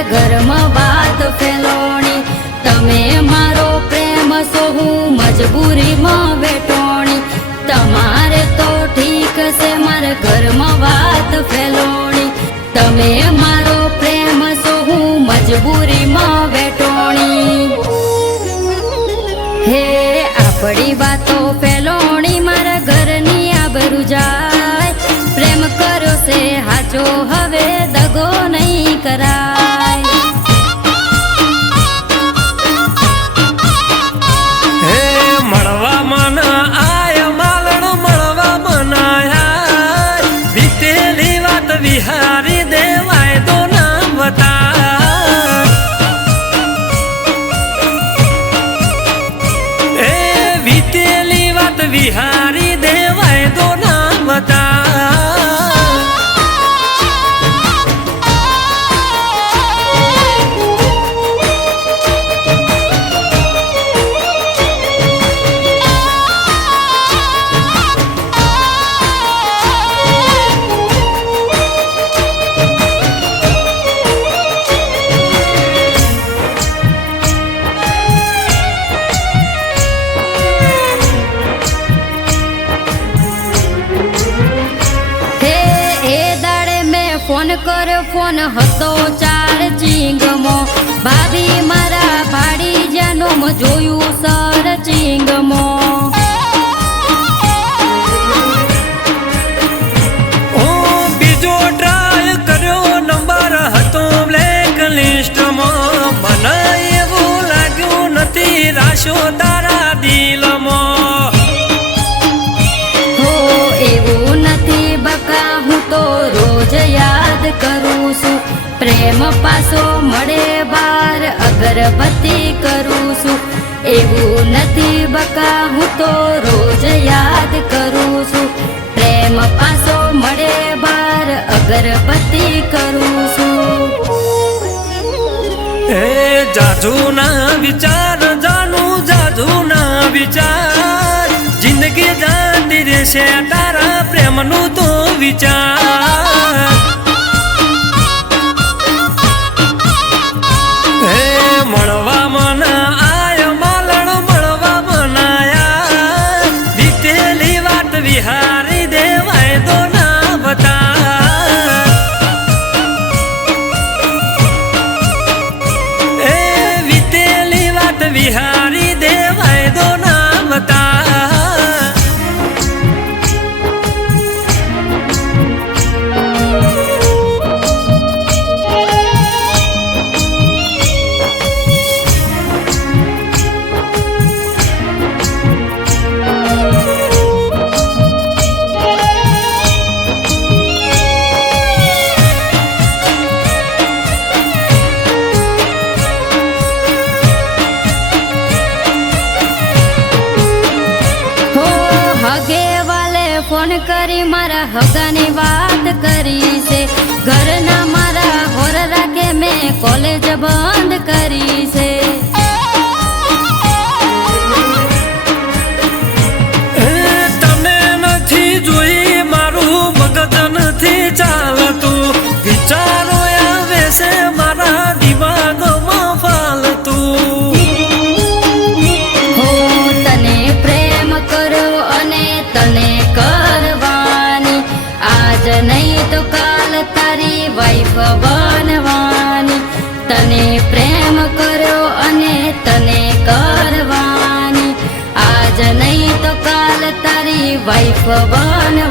મારા ઘરમાં વાત ફેલોણી તમે મારો પ્રેમ સો હું મજબૂરીમાં વેટોણી તમારે તો ઠીક છે મારા ઘરમાં વાત ફેલોણી તમે મારો પ્રેમ સો હું મજબૂરીમાં વેટોણી હે આપણી વાતો ફેલોણી મારા ઘરની આબરૂ જાય પ્રેમ કર્યો છે હાચો હવે દગો નહીં કરાય હે મળવા મન આય માલણ મળવા મનાયા વીતેલી વાત વિહારી દેવાય તો નામ બતા એ વીતેલી વાત વિહારી દેવાય તો નામ બતા ફોન કર્યો ફોન હતો ચાર્જિંગમો ભાભી મારા ભાડી જાનો જોયું સર્ચિંગમો બીજો ટ્રાય કર્યો નંબર હતો બ્લેક લિસ્ટમાં મને એવું લાગ્યું નથી રાશો તારા દિલમાં હો એવું નથી બકા હું તો રોજ યાદ કરું છું પ્રેમ પાછો મળે બાર અગરબત્તી કરું છું એવું નથી બકા હું તો રોજ યાદ કરું છું પ્રેમ પાછો મળે બાર અગરબત્તી કરું છું એ જાજુ ના વિચાર જાનું જાજુ ના વિચાર જિંદગી જાતી રહેશે તારા પ્રેમનું તો વિચાર હે મળવા મન આય માલણ મળવા મનાયા વીતેલી વાત વિહારી દેવાય તો ના બતા એ વીતેલી વાત વિહારી દેવાય તો ના બતા ફોન કરી મારા હગાની વાત કરી છે ઘરના મારા હોર રાખે મેં કોલેજ બંધ કરી છે તમે નથી જોઈ મારું મગજ નથી ચાલતું વિચારો આવે છે મારા દિમાગમાં ફાલતું હો તને પ્રેમ કર્યો અને તને કરવાની આજ નહીં તો કાલ તારી વાઈફ બનવાની તને પ્રેમ કર્યો અને તને કરવાની આજ નહીં તો કાલ તારી વાઈફ બનવાની